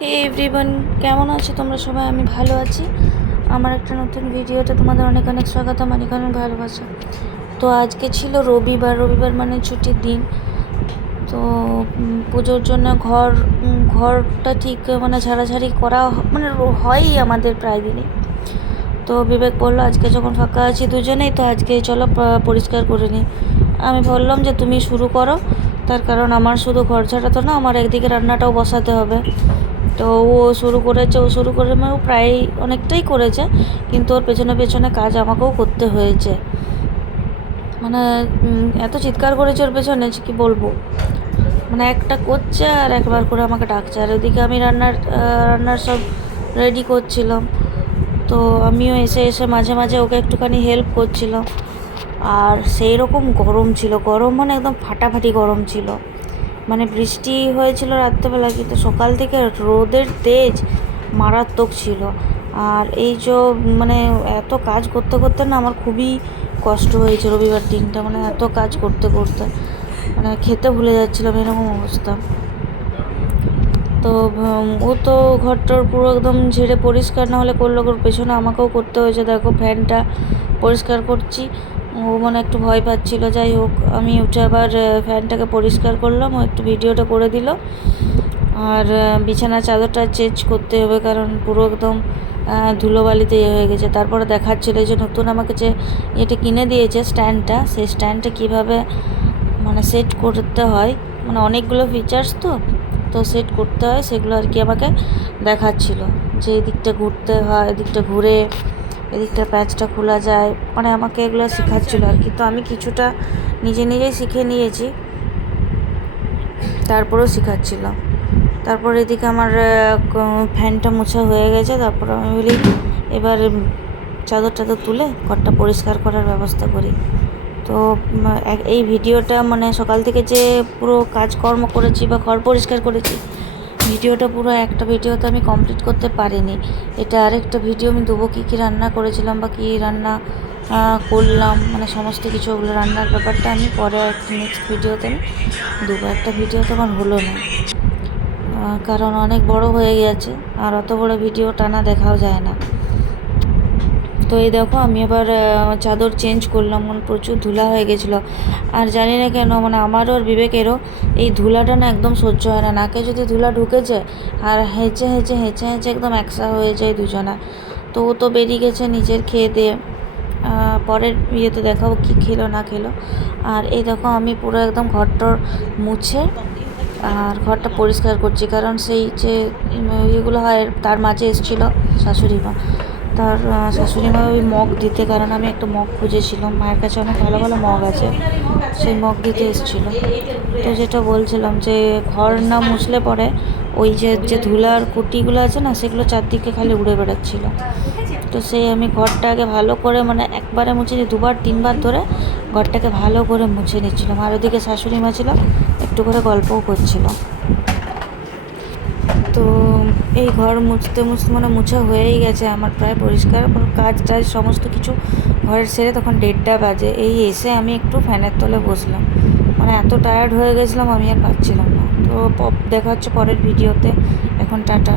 হে everyone কেমন আছো তোমরা সবাই? আমি ভালো আছি। আমার একটা নতুন ভিডিওতে তোমাদের অনেক অনেক স্বাগতম অনেক অনেক ভালোবাসা। তো আজকে ছিল রবিবার রবিবার মানে ছুটির দিন। তো পুজোর জন্য ঘর ঘরটা ঠিক মানে ঝাড়াঝাড়ি করা মানে হয়ই আমাদের প্রায় দিনই তো বিবেক বলল, আজকে যখন ফাঁকা আছি দুজনেই, তো আজকে চলো পরিষ্কার করে নিই। আমি বললাম যে, তুমি শুরু করো। তার কারণ আমার শুধু ঘর ঝাড়া তো না, আমার একদিকে রান্নাটাও বসাতে হবে। তো ও শুরু করেছে, ও শুরু করে মানে ও প্রায় অনেকটাই করেছে, কিন্তু ওর পেছনে পেছনে কাজ আমাকেও করতে হয়েছে। মানে এত চিৎকার করেছে ওর পেছনে কী বলব? মানে একটা করছে আর একবার করে আমাকে ডাকছে, আর ওদিকে আমি রান্নার রান্নার সব রেডি করছিলাম। তো আমিও এসে এসে মাঝে মাঝে ওকে একটুখানি হেল্প করছিলাম। আর সেই রকম গরম ছিল, গরম মানে একদম ফাটাফাটি গরম ছিল। মানে বৃষ্টি হয়েছিল রাত্রেবেলা, কিন্তু সকাল থেকে রোদের তেজ মারাত্মক ছিল। আর এই যে মানে এত কাজ করতে করতে না আমার খুবই কষ্ট হয়েছে রবিবার দিনটা মানে এত কাজ করতে করতে। মানে খেতে ভুলে যাচ্ছিলাম, এরকম অবস্থা। তো ও তো ঘরটার পুরো একদম ঝেড়ে পরিষ্কার না হলে করল, ওর পেছনে আমাকেও করতে হয়েছে। দেখো, ফ্যানটা পরিষ্কার করছি। ও মনে একটু ভয় পাচ্ছিল যাই হোক আমি উঠে আবার ফ্যানটাকে পরিষ্কার করলাম ও একটু ভিডিওটা করে দিল। আর আহ, বিছানার চাদরটা চেঞ্জ করতে হবে কারণ পুরো একদম ধুলোবালিতে ইয়ে হয়ে গেছে। তারপরে দেখাচ্ছিল যে নতুন আমাকে যে এটা কিনে দিয়েছে স্ট্যান্ডটা সেই স্ট্যান্ডটা কীভাবে মানে সেট করতে হয় মানে অনেকগুলো ফিচার্স তো তো সেট করতে হয় সেগুলো আর কি আমাকে দেখাচ্ছিল। যে এদিকটা ঘুরতে হয় এদিকটা ঘুরে এদিকটা প্যাচটা খোলা যায়। মানে আমাকে এগুলো শেখাচ্ছিল আর কি। তো আমি কিছুটা নিজে নিজেই শিখে নিয়েছি। তারপরেও শেখাচ্ছিল। তারপর এদিকে আমার ফ্যানটা মোছা হয়ে গেছে। তারপর আমি বলি, এবার চাদর টাদর তুলে ঘরটা পরিষ্কার করার ব্যবস্থা করি। তো এই ভিডিওটা মানে সকাল থেকে যে পুরো কাজকর্ম করেছি বা ঘর পরিষ্কার করেছি ভিডিওটা পুরো একটা ভিডিওতে আমি কমপ্লিট করতে পারিনি। এটা আরেকটা ভিডিও আমি দেবো, কী কী রান্না করেছিলাম বা কী রান্না করলাম মানে সমস্ত কিছু ওগুলো রান্নার ব্যাপারটা আমি পরে একটা নেক্সট ভিডিওতে আমি দেবো। একটা ভিডিও তো আমার হলো না। কারণ অনেক বড় হয়ে গেছে, আর অত বড় ভিডিও টানা দেখাও যায় না। তো এই দেখো, আমি আবার চাদর চেঞ্জ করলাম মানে প্রচুর ধুলা হয়ে গেছিল। আর জানি না কেন মানে আমারও আর বিবেকেরও এই ধুলাটা না একদম সহ্য হয় না। নাকে যদি ধুলা ঢুকে যায় আর হেঁচে হেঁচে হেঁচে হেঁচে একদম একসা হয়ে যায় দুজনা। তো ও তো বেরিয়ে গেছে নিজের খেয়ে দিয়ে। পরের ইয়েতে দেখাবো কি খেলো, না খেলো। আর এই দেখো, আমি পুরো একদম ঘরটর মুছে, আর ঘরটা পরিষ্কার করছি। কারণ সেই যে ইয়েগুলো হয়, তার মাঝে এসেছিল শাশুড়ি মা। তার আহ, শাশুড়ি মা ওই মগ দিতে কারণ আমি একটা মগ খুঁজেছিলাম। মায়ের কাছে অনেক ভালো ভালো মগ আছে সেই মগ দিতে এসেছিল। তো যেটা বলছিলাম যে ঘর না মুছলে পরে ওই যে যে ধুলার কুটিগুলো আছে না সেগুলো চারদিকে খালি উড়ে বেড়াচ্ছিল। তো সেই আমি ঘরটা আগে ভালো করে মানে একবারে মুছে দুবার তিনবার ধরে ঘরটাকে ভালো করে মুছে নিচ্ছিলাম। আর ওদিকে শাশুড়ি মা ছিল একটু করে গল্পও করছিল। তো এই ঘর মুছতে মুছতে মানে মুছা হয়েই গেছে। আমার প্রায় পরিষ্কার। কাজ টাজ সমস্ত কিছু ঘরের সেরে তখন দেড়টা বাজে। এই এসে আমি একটু ফ্যানের তলে বসলাম। মানে এত টায়ার্ড হয়ে গেছিলাম আমি আর পাচ্ছিলাম না। তো দেখা হচ্ছে পরের ভিডিওতে এখন টাটা।